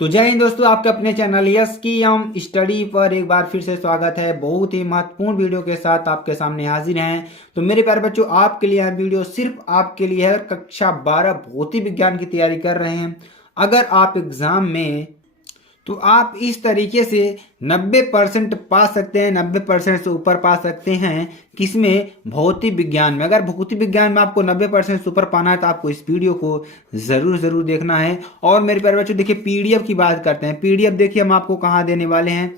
तो जय हिंद दोस्तों, आपके अपने चैनल यस की हम स्टडी पर एक बार फिर से स्वागत है। बहुत ही महत्वपूर्ण वीडियो के साथ आपके सामने हाजिर हैं। तो मेरे प्यारे बच्चों, आपके लिए यह वीडियो सिर्फ आपके लिए है। कक्षा 12 भौतिक विज्ञान की तैयारी कर रहे हैं। अगर आप एग्जाम में तो आप इस तरीके से 90% पा सकते हैं, 90% से ऊपर पा सकते हैं। किसमें? भौतिक विज्ञान में। अगर भौतिक विज्ञान में आपको 90% से ऊपर पाना है तो आपको इस वीडियो को जरूर देखना है। और मेरे प्यारे बच्चों, देखिए पीडीएफ की बात करते हैं। पीडीएफ देखिए हम आपको कहाँ देने वाले हैं।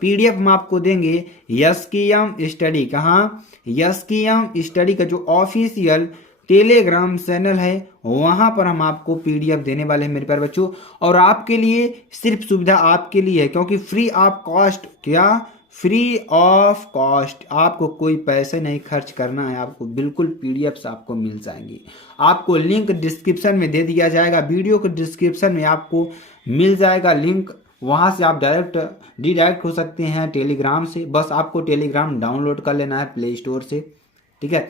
पीडीएफ हम आपको देंगे यस की एम स्टडी। कहाँ? यस की एम स्टडी का जो ऑफिशियल टेलीग्राम चैनल है वहां पर हम आपको पीडीएफ देने वाले हैं मेरे प्यारे बच्चों। और आपके लिए सिर्फ सुविधा आपके लिए है, क्योंकि फ्री ऑफ कॉस्ट। क्या? Free of cost. आपको कोई पैसे नहीं खर्च करना है, आपको बिल्कुल पीडीएफ आपको मिल जाएंगे। आपको लिंक डिस्क्रिप्शन में दे दिया जाएगा, वीडियो के डिस्क्रिप्शन में आपको मिल जाएगा लिंक। वहां से आप डायरेक्ट हो सकते हैं टेलीग्राम से। बस आपको टेलीग्राम डाउनलोड कर लेना है प्ले स्टोर से, ठीक है।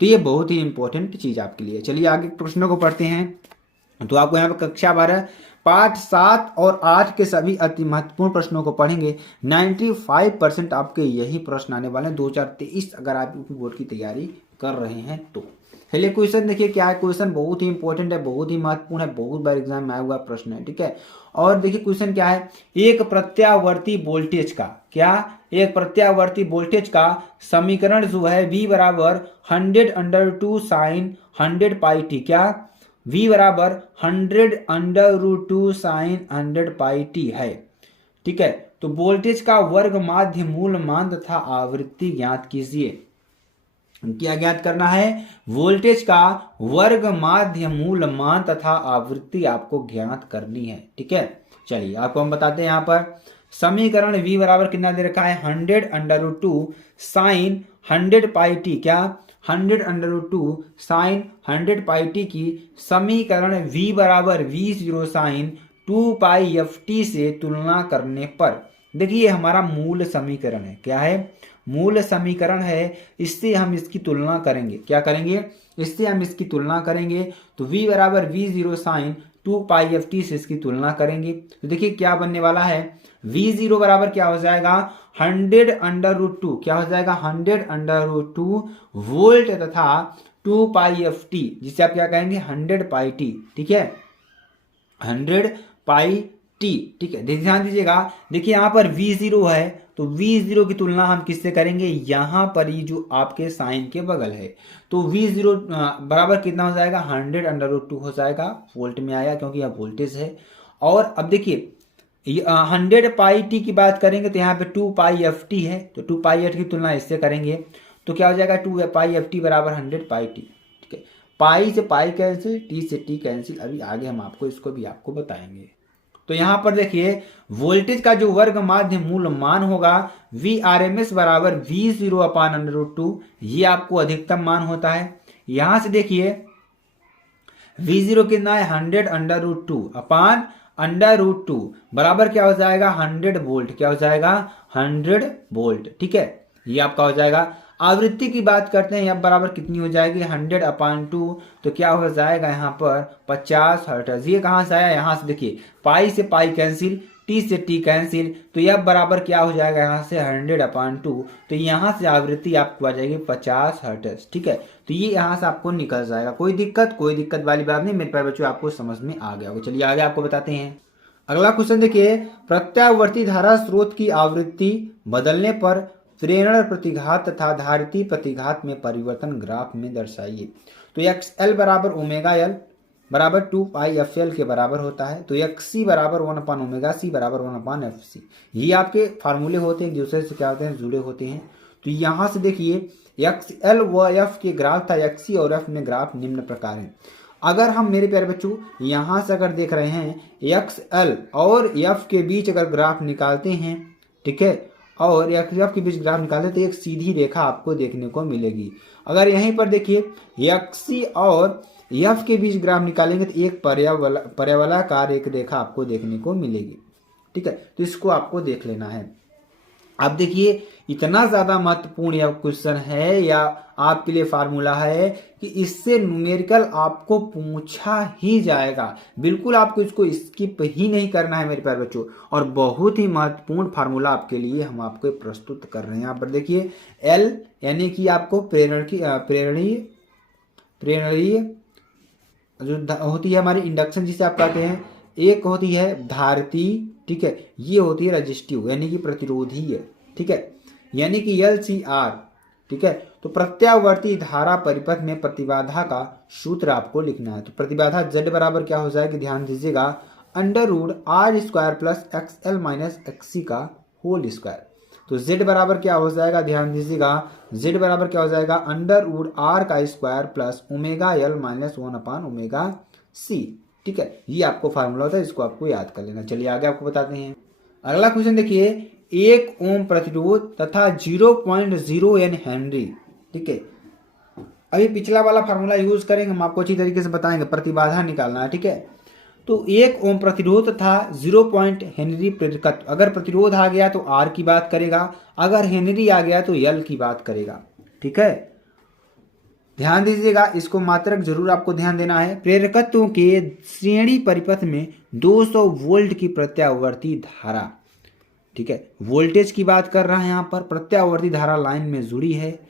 तो ये बहुत ही इंपॉर्टेंट चीज आपके लिए। चलिए आगे प्रश्नों को पढ़ते हैं। तो आपको यहाँ पर कक्षा 12 पाठ 7 और 8 के सभी अति महत्वपूर्ण प्रश्नों को पढ़ेंगे। 95% आपके यही प्रश्न आने वाले हैं 2023, अगर आप यूपी बोर्ड की तैयारी कर रहे हैं तो। चलिए क्वेश्चन देखिए क्या है। क्वेश्चन बहुत ही इंपॉर्टेंट है, बहुत ही महत्वपूर्ण है, बहुत बार एग्जाम में आया हुआ प्रश्न है, ठीक है। और देखिए क्वेश्चन क्या है। एक प्रत्यावर्ती वोल्टेज का क्या? एक प्रत्यावर्ती वोल्टेज का समीकरण जो है V बराबर 100√2 साइन 100 पाई टी। क्या? V बराबर 100√2 साइन 100 पाई टी है, ठीक है। तो वोल्टेज का वर्ग माध्य मूल मान तथा आवृत्ति ज्ञात कीजिए। क्या ज्ञात करना है? वोल्टेज का वर्ग माध्य मूल मान तथा आवृत्ति आपको ज्ञात करनी है, ठीक है। चलिए आपको हम बताते हैं यहाँ पर समीकरण V बराबर कितना दे रखा है 100√2 साइन 100 पाई टी। क्या? 100√2 साइन 100 पाई टी की समीकरण V बराबर V0 साइन 2 पाई एफ टी से तुलना करने पर, देखिए हमारा मूल समीकरण है। क्या है? मूल समीकरण है। इससे हम इसकी तुलना करेंगे। क्या करेंगे? इससे हम इसकी तुलना करेंगे। तो V बराबर V0 साइन 2 पाई एफ टी से इसकी तुलना करेंगे तो देखिए क्या बनने वाला है। V0 बराबर क्या हो जाएगा 100√2। क्या हो जाएगा 100√2 वोल्ट तथा 2 पाई एफ टी, जिसे आप क्या कहेंगे 100 पाई टी, ठीक है। 100 पाई टी, ठीक है। ध्यान दीजिएगा, देखिए यहाँ पर V0 है तो V0 की तुलना हम किससे करेंगे? यहाँ पर ही जो आपके साइन के बगल है। तो V0 बराबर कितना हो जाएगा 100√2 हो जाएगा। वोल्ट में आया क्योंकि यह वोल्टेज है। और अब देखिए 100 पाई टी की बात करेंगे तो यहाँ पे 2 पाई एफ टी है, तो 2 पाई एफ की तुलना इससे करेंगे तो क्या हो जाएगा 2 पाई एफ टी बराबर 100 पाई टी, ठीक है। पाई से पाई कैंसिल, टी से टी कैंसिल। अभी आगे हम आपको इसको भी आपको बताएंगे। तो यहां पर देखिए वोल्टेज का जो वर्ग माध्य मूल मान होगा Vrms बराबर V0 अपान √2, ये आपको अधिकतम मान होता है। यहां से देखिए V0 कितना है 100√2 अपान √2 बराबर क्या हो जाएगा 100 वोल्ट। क्या हो जाएगा 100 वोल्ट, ठीक है। ये आपका हो जाएगा। आवृत्ति की बात करते हैं, यहाँ बराबर कितनी हो जाएगी 100/2, तो क्या हो जाएगा यहाँ पर 50 हर्ट्ज। ये कहाँ से आया? यहाँ से देखिए पाई से पाई कैंसिल, टी से टी कैंसिल, तो यह बराबर क्या हो जाएगा यहाँ से 100/2, तो यहाँ से आवृत्ति आपको आ जाएगी 50 हर्ट्ज, ठीक है। तो ये यहाँ से आपको निकल जाएगा। कोई दिक्कत वाली बात नहीं मेरे प्यारे बच्चों, आपको समझ में आ गया होगा। चलिए आगे आपको बताते हैं। अगला क्वेश्चन देखिए, प्रत्यावर्ती धारा स्रोत की आवृत्ति बदलने पर प्रेरण प्रतिघात तथा धारिती प्रतिघात में परिवर्तन ग्राफ में दर्शाइए। तो XL बराबर ओमेगा L बराबर 2 पाई FL के बराबर होता है। तो XC बराबर 1/ओमेगा C बराबर 1/FC। ये आपके फार्मूले होते हैं, एक दूसरे से क्या होते हैं जुड़े होते हैं। तो यहाँ से देखिए XL व F के ग्राफ था, XC और F में ग्राफ निम्न प्रकार है। अगर हम मेरे प्यारे बच्चों यहाँ से अगर देख रहे हैं XL और F के बीच अगर ग्राफ निकालते हैं, ठीक है, और एक्स के बीच ग्राफ निकालते तो एक सीधी रेखा आपको देखने को मिलेगी। अगर यहीं पर देखिए एक्सी और एफ के बीच ग्राफ निकालेंगे तो एक पर्यावलाकार एक रेखा आपको देखने को मिलेगी, ठीक है। तो इसको आपको देख लेना है। अब देखिए इतना ज्यादा महत्वपूर्ण यह क्वेश्चन है या आपके लिए फार्मूला है कि इससे न्यूमेरिकल आपको पूछा ही जाएगा, बिल्कुल आपको इसको स्किप ही नहीं करना है मेरे प्यारे बच्चों। और बहुत ही महत्वपूर्ण फार्मूला आपके लिए हम आपको प्रस्तुत कर रहे हैं। यहाँ पर देखिए एल यानी कि आपको प्रेरणीय जो होती है हमारी इंडक्शन जिसे आप कहते हैं, एक होती है धारिती, ठीक है, ये होती है रजिस्टिव यानी कि प्रतिरोधी है, ठीक है, यानी कि LCR, ठीक है। तो प्रत्यावर्ती धारा परिपथ में प्रतिबाधा का सूत्र आपको लिखना है। तो प्रतिबाधा Z बराबर क्या हो जाएगी, ध्यान दीजिएगा, √R² plus XL minus XC का होल स्क्वायर। तो Z बराबर क्या हो जाएगा, ध्यान दीजिएगा, Z बराबर क्या हो जाएगा, √R² plus ω/L minus 1/ω/C, ठीक है। ये आपको फार्मूला होता है, इसको आपको याद कर लेना। चलिए आगे आपको बताते हैं। अगला क्वेश्चन देखिए, 1 ओम प्रतिरोध तथा 0.0 N हेनरी, ठीक है। अभी पिछला वाला फार्मूला यूज करेंगे, हम आपको अच्छी तरीके से बताएंगे, प्रतिबाधा निकालना है, ठीक है। तो 1 ओम प्रतिरोध तथा 0 हेनरी प्रेरकत्व, अगर प्रतिरोध आ गया तो R की बात करेगा, अगर हेनरी आ गया तो L की बात करेगा, ठीक है। ध्यान दीजिएगा, इसको मात्रक जरूर आपको ध्यान देना है। प्रेरकत्वों के श्रेणी परिपथ में 200 वोल्ट की प्रत्यावर्ती धारा, ठीक है, वोल्टेज की बात कर रहा है यहाँ पर, प्रत्यावर्ती धारा लाइन में जुड़ी है,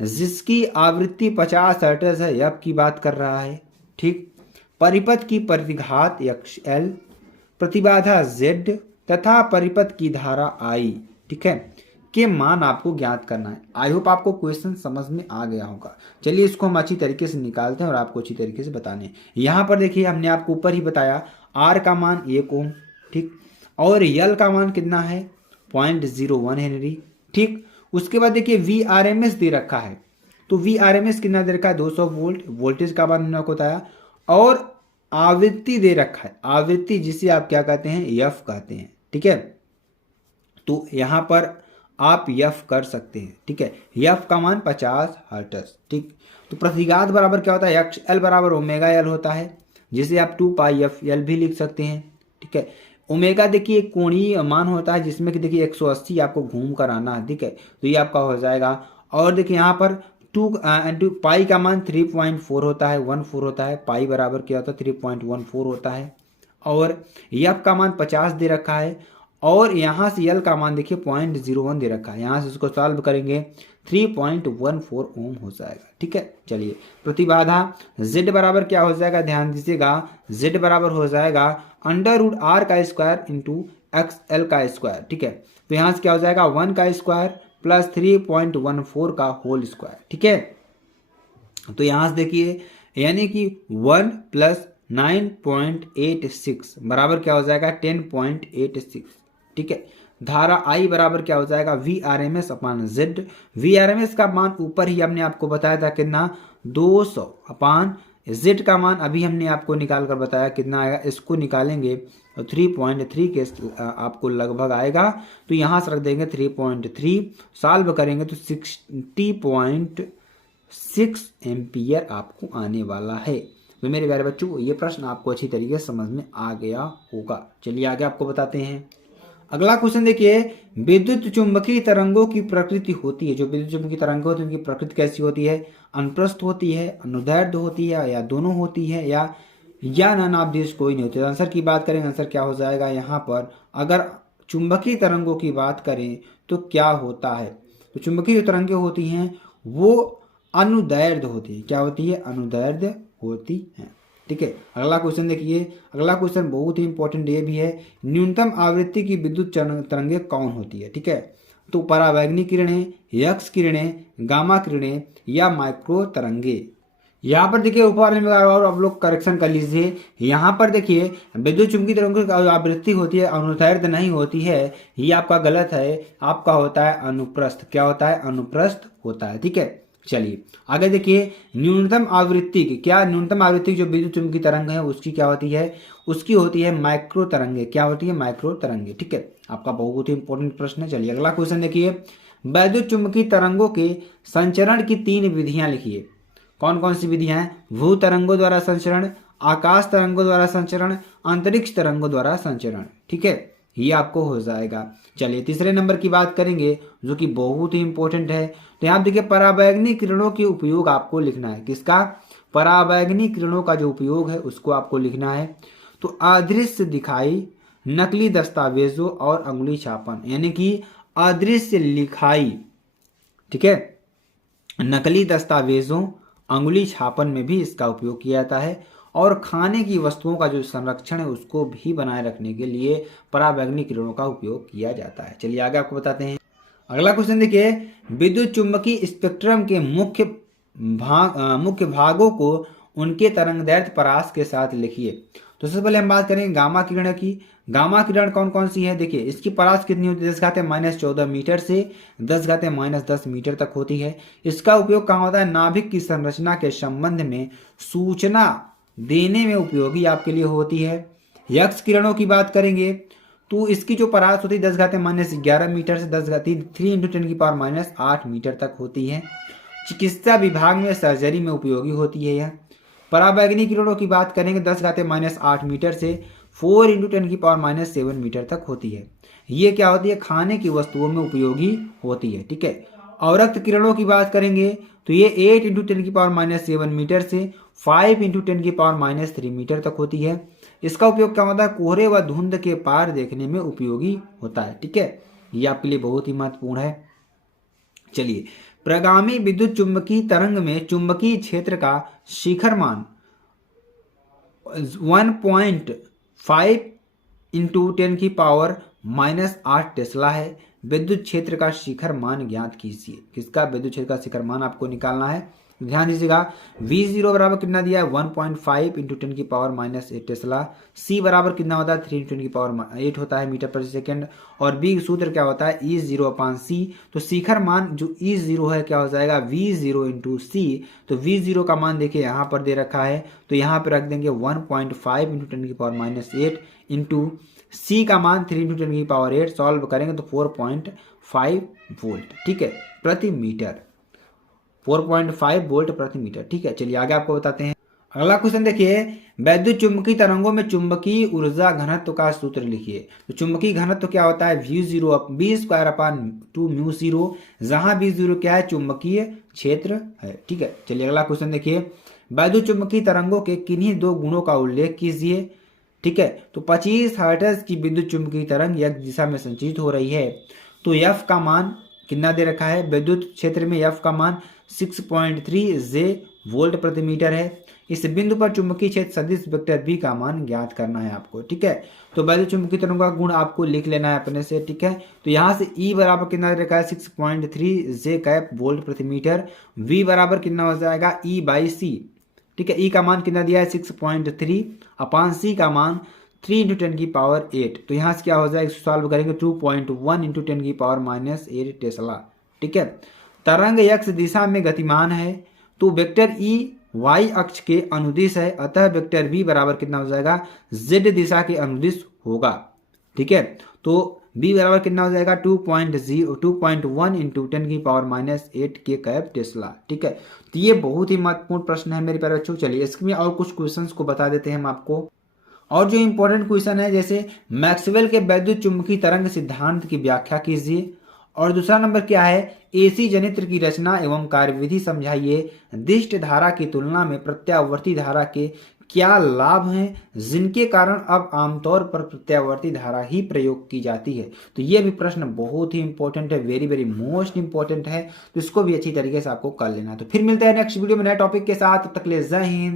जिसकी आवृत्ति 50 हर्ट्ज है, एफ की बात कर रहा है, ठीक। परिपथ की प्रतिघात XL, प्रतिबाधा Z तथा परिपथ की धारा I, ठीक है, के मान आपको ज्ञात करना है। आई होप आपको क्वेश्चन समझ में आ गया होगा। चलिए इसको हम अच्छी तरीके से निकालते हैं और आपको अच्छी तरीके से बताने हैं। यहाँ पर देखिए हमने आपको ऊपर ही बताया R का मान 1 ओम, ठीक, और L का मान कितना है 0.01 हेनरी, ठीक। उसके बाद देखिए VRMS दे रखा है, तो VRMS कितना दे रखा है 200 वोल्ट, वोल्टेज का मान मैंने आपको बताया, और आवृत्ति दे रखा है, आवृत्ति जिसे आप क्या कहते हैं F कहते हैं, ठीक है। तो यहाँ पर आप F कर सकते हैं, ठीक है, F का मान 50 हर्ट्ज, ठीक। तो प्रतिघात बराबर क्या होता है, XL बराबर ω/L होता है, जिसे आप 2πfL भी लिख सकते हैं, ठीक है। ओमेगा देखिए एक कोणीय मान होता है, जिसमें कि देखिए 180 आपको घूम कर आना है, ठीक है, तो ये आपका हो जाएगा। और देखिए यहाँ पर 2 पाई का मान 3.4 होता है, 14 होता है, पाई बराबर क्या होता है 3.14 होता है, और F का मान 50 दे रखा है, और यहाँ से L का मान देखिए 0.01 दे रखा है, यहाँ से उसको सॉल्व करेंगे 3.14 ओम हो जाएगा, ठीक है। चलिए प्रतिबाधा Z बराबर क्या हो जाएगा, ध्यान दीजिएगा, Z बराबर हो जाएगा √R² इंटू XL का स्क्वायर, ठीक है। तो यहाँ से क्या हो जाएगा 1 का स्क्वायर प्लस 3.14 का होल स्क्वायर, ठीक है। तो यहाँ से देखिए यानी कि 1 प्लस 9.86 बराबर क्या हो जाएगा 10.86, ठीक है। धारा I बराबर क्या हो जाएगा VRMS अपान Z, VRMS का मान ऊपर ही हमने आपको बताया था कितना 200 अपान Z का मान अभी हमने आपको निकाल कर बताया कितना आएगा, इसको निकालेंगे तो 3.3 के आपको लगभग आएगा, तो यहाँ से रख देंगे 3.3, सॉल्व करेंगे तो 60.6 एम्पियर आपको आने वाला है। तो मेरे प्यारे बच्चों ये प्रश्न आपको अच्छी तरीके से समझ में आ गया होगा। चलिए आगे आपको बताते हैं। अगला क्वेश्चन देखिए, विद्युत चुंबकीय तरंगों की प्रकृति होती है, जो विद्युत चुंबकीय तरंगें होती है उनकी प्रकृति कैसी होती है, अनुप्रस्थ होती है, अनुदैर्ध्य होती है, या दोनों होती है, या नानावधिश कोई नहीं होती। आंसर की बात करें, आंसर क्या हो जाएगा यहाँ पर, अगर चुंबकीय तरंगों की बात करें तो क्या होता है, तो चुंबकीय तरंगें होती हैं वो अनुदैर्ध्य होती है, क्या होती है अनुदैर्ध्य होती है, ठीक है। अगला क्वेश्चन देखिए, अगला क्वेश्चन बहुत ही इंपॉर्टेंट ये भी है, न्यूनतम आवृत्ति की विद्युत तरंगें कौन होती है, ठीक है। तो परावैगनिक किरणें, एक्स किरणें, गामा किरणें, या माइक्रो तरंगे। यहाँ पर देखिए ऊपर में और आप लोग करेक्शन कर लीजिए, यहाँ पर देखिए विद्युत चुंबकीय तरंगों की आवृत्ति होती है अनुदैर्ध्य नहीं होती है, ये आपका गलत है, आपका होता है अनुप्रस्थ, क्या होता है अनुप्रस्थ होता है, ठीक है। चलिए आगे देखिए, न्यूनतम आवृत्ति की, क्या न्यूनतम आवृत्ति जो विद्युत चुंबकीय तरंग है उसकी क्या होती है, उसकी होती है माइक्रो तरंगे, क्या होती है माइक्रो तरंगे, ठीक है। आपका बहुत ही इंपॉर्टेंट प्रश्न है। चलिए अगला क्वेश्चन देखिए, विद्युत चुंबकीय तरंगों के संचरण की 3 विधियां लिखिए। कौन कौन सी विधियां हैं, भू तरंगों द्वारा संचरण, आकाश तरंगों द्वारा संचरण, अंतरिक्ष तरंगों द्वारा संचरण, ठीक है। ये आपको हो जाएगा। चलिए तीसरे नंबर की बात करेंगे जो कि बहुत ही इंपॉर्टेंट है। तो यहाँ देखिए पराबैंगनी किरणों के उपयोग आपको लिखना है। किसका? पराबैंगनी किरणों का जो उपयोग है उसको आपको लिखना है। तो अदृश्य दिखाई, नकली दस्तावेजों और अंगुली छापन, यानी कि अदृश्य लिखाई, ठीक है, नकली दस्तावेजों, अंगुली छापन में भी इसका उपयोग किया जाता है। और खाने की वस्तुओं का जो संरक्षण है उसको भी बनाए रखने के लिए पराबैंगनी किरणों का उपयोग किया जाता है। चलिए आगे आपको बताते हैं। अगला क्वेश्चन देखिए, विद्युत चुम्बकीय स्पेक्ट्रम के मुख्य भागों को उनके तरंगदैर्ध्य परास के साथ लिखिए। तो सबसे पहले हम बात करेंगे गामा किरण की। गामा किरण कौन कौन सी है? देखिए इसकी परास कितनी होती है? 10⁻⁻14 मीटर से 10⁻⁻10 मीटर तक होती है। इसका उपयोग कहाँ होता है? नाभिक की संरचना के संबंध में सूचना देने में उपयोगी आपके लिए होती है। यक्स किरणों की बात करेंगे तो इसकी जो परास होती है 10⁻11 मीटर से 3 × 10⁻8 मीटर तक होती है। चिकित्सा विभाग में सर्जरी में उपयोगी होती है यह। पराबैंगनी किरणों की बात करेंगे 10⁻8 मीटर से 4 × 10⁻7 मीटर तक होती है। ये क्या होती है? खाने की वस्तुओं में उपयोगी होती है, ठीक है। अवरक्त किरणों की बात करेंगे तो ये 8 × 10⁻7 मीटर से 5 × 10⁻3 मीटर तक होती है। इसका उपयोग क्या होता है? कोहरे व धुंध के पार देखने में उपयोगी होता है, ठीक है। ये आपके लिए बहुत ही महत्वपूर्ण है। चलिए, प्रगामी विद्युत चुम्बकीय तरंग में चुंबकीय क्षेत्र का शिखर मान 1.5 × 10⁻8 टेस्ला है। विद्युत क्षेत्र का शिखर मान ज्ञात कीजिए। किसका? विद्युत क्षेत्र का शिखर मान आपको निकालना है। ध्यान दीजिएगा, V0 बराबर कितना दिया है? 1.5 × 10⁻8 टेस्ला। C बराबर कितना होता है? 3 × 10⁸ होता है मीटर प्रति सेकेंड। और B सूत्र क्या होता है? E0/C। तो शिखर मान जो E0 है क्या हो जाएगा? V0 × C। तो V0 का मान देखिए यहाँ पर दे रखा है, तो यहाँ पर रख देंगे 1.5 × 10⁻8 इंटू C का मान 3 × 10⁸। सॉल्व करेंगे तो 4.5 वोल्ट, ठीक है, प्रति मीटर। 4.5 वोल्ट प्रति मीटर, ठीक है। चलिए आगे आपको बताते हैं। अगला क्वेश्चन देखिए, वैद्युत चुंबकीय तरंगों में चुंबकीय ऊर्जा घनत्व का सूत्र लिखिए। तो चुंबकीय घनत्व क्या होता है? V²/2 μ0, जहां V0 क्या है? चुंबकीय क्षेत्र है, ठीक है। चलिए अगला क्वेश्चन देखिए, वैद्युत चुंबकीय तरंगों के किन्हीं दो गुणों का उल्लेख कीजिए, ठीक है। तो 25 हर्ट्ज की विद्युत चुंबकीय तरंग x दिशा में संचारित हो रही है, तो F का मान कितना दे रखा है? विद्युत क्षेत्र में F का मान 6.3 J वोल्ट प्रति मीटर है। इस बिंदु पर चुंबकीय क्षेत्र सदिश वेक्टर V का मान ज्ञात करना है आपको, ठीक है। तो वैद्युत चुंबकीय तरंग का गुण आपको लिख लेना है अपने से, ठीक है। तो यहाँ से E बराबर कितना दे रखा है? 6.3 J कैप वोल्ट प्रति मीटर। V बराबर कितना हो जाएगा? E/C, ठीक है। E का मान कितना दिया है? 6.3/C का मान 3 × 10⁸। तो यहाँ से क्या हो जाएगा? सॉल्व करेंगे 2.1 × 10⁻8 टेस्ला, ठीक है। तरंग x दिशा में गतिमान है, तो वेक्टर E y अक्ष के अनुदिश है, अतः वेक्टर V बराबर कितना हो जाएगा? z दिशा के अनुदिश होगा, ठीक है। तो B बराबर कितना हो जाएगा? 2.1 × 10⁻8 के कैप टेस्ला, ठीक है। तो ये बहुत ही महत्वपूर्ण प्रश्न है मेरे प्यारे बच्चों। चलिए इसमें और कुछ क्वेश्चंस को बता देते हैं हम आपको। और जो इंपॉर्टेंट क्वेश्चन है, जैसे मैक्सवेल के वैद्युत चुंबकीय तरंग सिद्धांत की व्याख्या कीजिए। और दूसरा नंबर क्या है? AC जनित्र की रचना एवं कार्यविधि समझाइए। दिष्ट धारा की तुलना में प्रत्यावर्ती धारा के क्या लाभ हैं, जिनके कारण अब आमतौर पर प्रत्यावर्ती धारा ही प्रयोग की जाती है। तो ये भी प्रश्न बहुत ही इंपॉर्टेंट है, वेरी वेरी मोस्ट इंपॉर्टेंट है, तो इसको भी अच्छी तरीके से आपको कर लेना है। तो फिर मिलते हैं नेक्स्ट वीडियो में नए टॉपिक के साथ, तब तक के लिए जय हिंद।